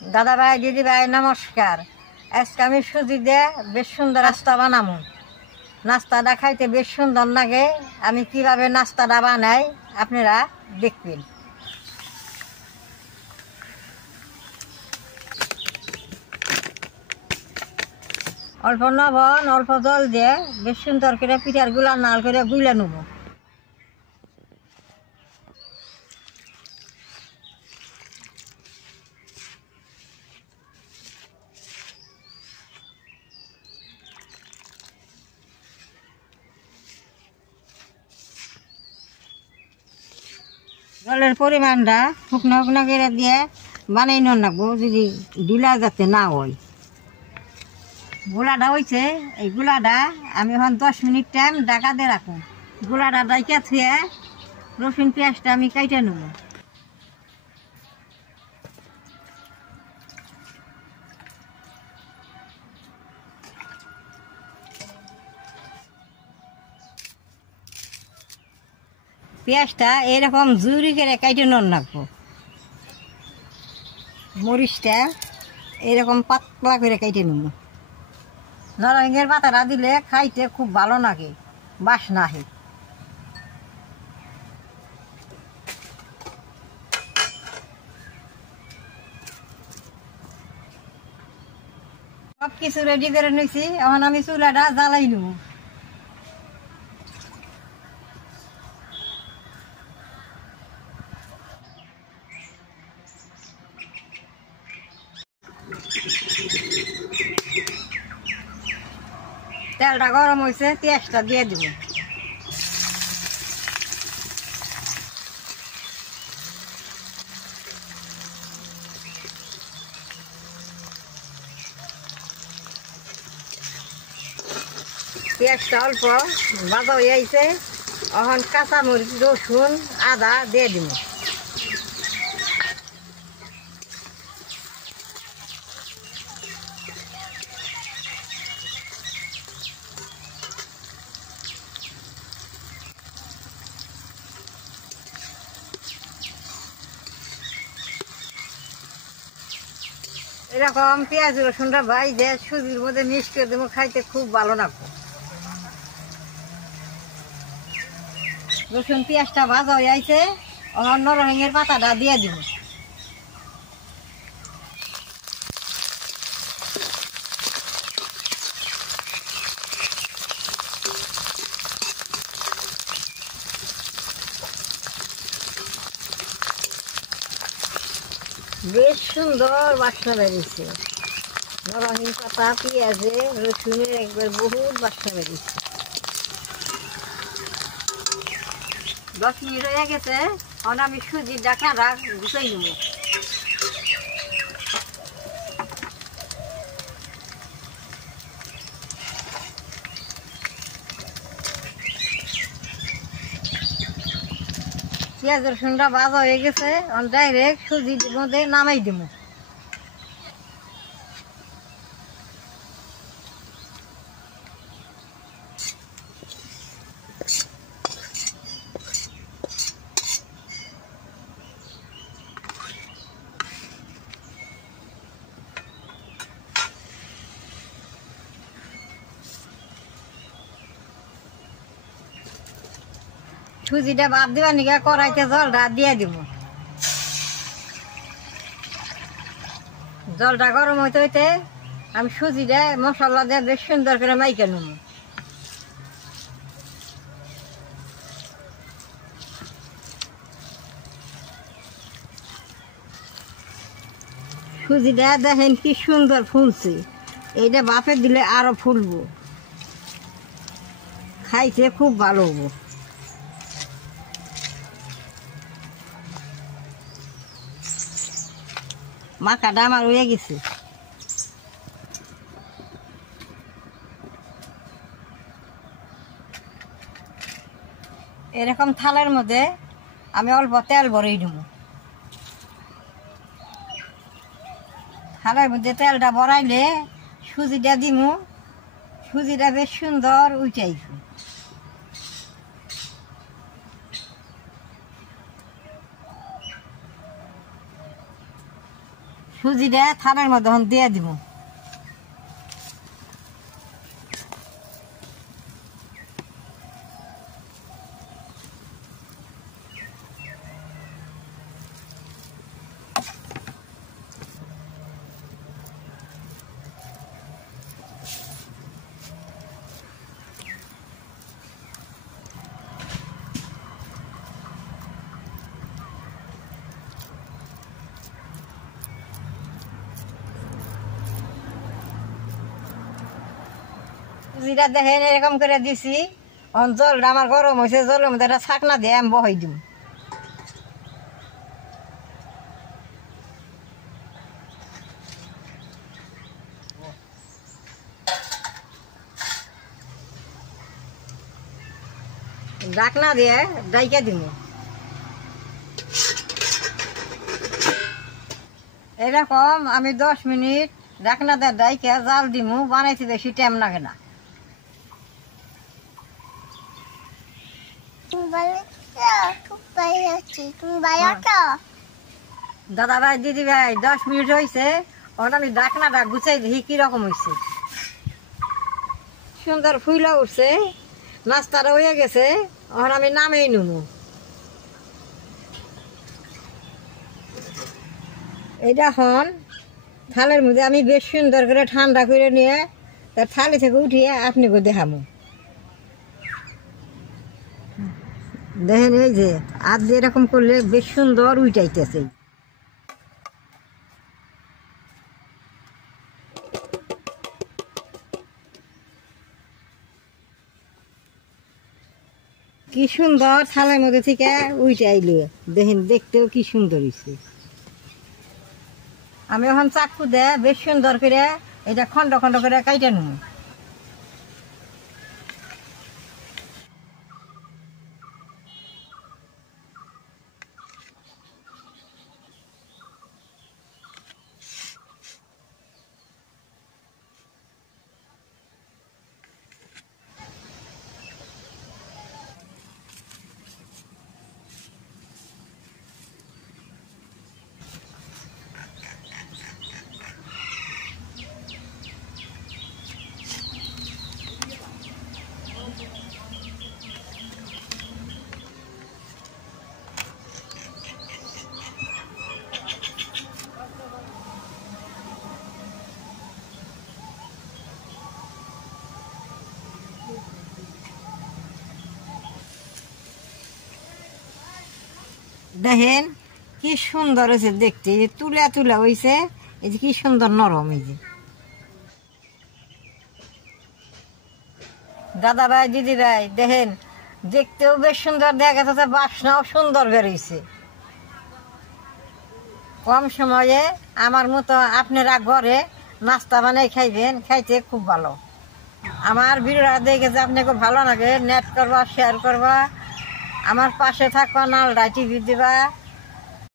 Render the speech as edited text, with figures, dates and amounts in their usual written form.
দাদা ভাই দিদি ভাই নমস্কার। আজকে আমি সুজি দিয়ে বেশ সুন্দর নাস্তা বানাবো। নাস্তাটা খাইতে বেশ সুন্দর লাগে। আমি কিভাবে নাস্তাটা বানাই আপনারা দেখবেন। অল্প লবণ অল্প জল দিয়ে বেশ সুন্দর করে পিঠার গুলা নাল করে গুলে নেব। জলের পরিমাণটা শুকনো শুকনো করে দিয়ে বানাই রাখবো, যদি ঢিলা যাতে না হয়। গোলাটা হয়েছে, এই গোলাটা আমি এখন 10 মিনিট টাইম ঢাকা দিয়ে রাখুন। গোলাটা ডাইকা থুয়ে রসুন পেঁয়াজটা আমি কাইটে নেব। পেঁয়াজটা এরকম জুরি করে কাইটে রাখবো। মরিচটা এরকম পাতলা করে কাইটে নেব। নরসিংহের পাতাটা দিলে খাইতে খুব ভালো লাগে, বাসনা আসে। সব কিছু রেডি করে নিয়েছি, এখন আমি চুলাটা জ্বালাই নেব। তেলটা গরম হয়েছে, পেঁয়াজটা দিয়ে দিব। পেঁয়াজটা অল্প ভাজা হয়ে আইছে, এখন কাঁচামরিচ রসুন আদা দিয়ে দিব। এরকম পেঁয়াজ রসুনটা ভাইজে সুজির মধ্যে মিক্স করে দেবো, খাইতে খুব ভালো লাগবে। রসুন পেঁয়াজটা ভাজা হয়ে আইছে, এখন নরসিংহের পাতাটা দিয়ে দিব। বেশ সুন্দর বাসনা বেরিয়েছে। নরসিংহ পাতা পেঁয়াজে রসুনের একবার বহুত বাসনা বেরিয়েছে। 10 মিনিট হয়ে গেছে, এখন আমি সুজির ঢাকনাটা গুছাই নেব। পেঁয়াজ রসুনটা ভাজা হয়ে গেছে, এখন ডাইরেক্ট সুজির মধ্যে নামাই দেবো। সুজিটা ভাত দিবার নিকা কড়াইতে জলটা দিয়ে দিব। জলটা গরম হইতে হইতে আমি সুজিটা মশলা দিয়ে বেশ সুন্দর করে মাইকে নেব। সুজিটা দেখেন কি সুন্দর ফুলছে, এইটা বাপে দিলে আরো ফুলবো, খাইতে খুব ভালো হবো। মাখাটা আমার হয়ে গেছে। এরকম থালের মধ্যে আমি অল্প তেল ভরেই দেব। থালের মধ্যে তেলটা ভরাইলে সুজিটা দিব, সুজিটা বেশ সুন্দর উঠাইছে। সুজিটা থালের মধ্যে এখন দিয়ে দিব। সুজিটা দেখেন এরকম করে দিছি। জলটা আমার গরম হয়েছে, জলের মধ্যে একটা ছাকনা দিয়ে আমি বহাই দিব। ঢাকনা দিয়ে ডাইকা দিব। এরকম আমি 10 মিনিট ঢাকনা দিয়ে ডাইকা জাল দিমু। বানাইতে বেশি টাইম লাগে না। দাদা ভাই, দিদি ভাই, 10 মিনিট হয়েছে। ওর আমি ঢাকনাটা গুছাই দেখি কিরকম হয়েছে। সুন্দর ফুলা উঠছে, নাস্তাটা হয়ে গেছে। ওর আমি নামেই নুনু। এইটা এখন থালের মধ্যে আমি বেশ সুন্দর করে ঠান্ডা করে নিয়ে তার থালি থেকে উঠিয়ে আপনাকে দেখাবো। দেখেন এই যে আর এরকম করলে বেশ সুন্দর উইটাইতেছে। কি সুন্দর থালের মধ্যে থেকে উইটাইলে দেখেন, দেখতেও কি সুন্দর হয়েছে। আমি এখন চাকু দে বেশ সুন্দর করে এটা খন্ড খন্ড করে কাইটে নেব। দেখেন কি সুন্দর হয়েছে দেখতে, তুলা তুলা হয়েছে। এই যে কি সুন্দর নরম। এই যে দাদা ভাই, দিদি ভাই, দেখেন দেখতেও বেশ সুন্দর দেখা যাচ্ছে, বাসনাও সুন্দর বেরোইছে। কম সময়ে আমার মতো আপনারা ঘরে নাস্তা বানাই খাইবেন, খাইতে খুব ভালো। আমার ভিডিওটা দেখে যে আপনাকে ভালো লাগে, নেট করবা, শেয়ার করবা, আমার পাশে থাকবা, নালটা টিভি দিবা।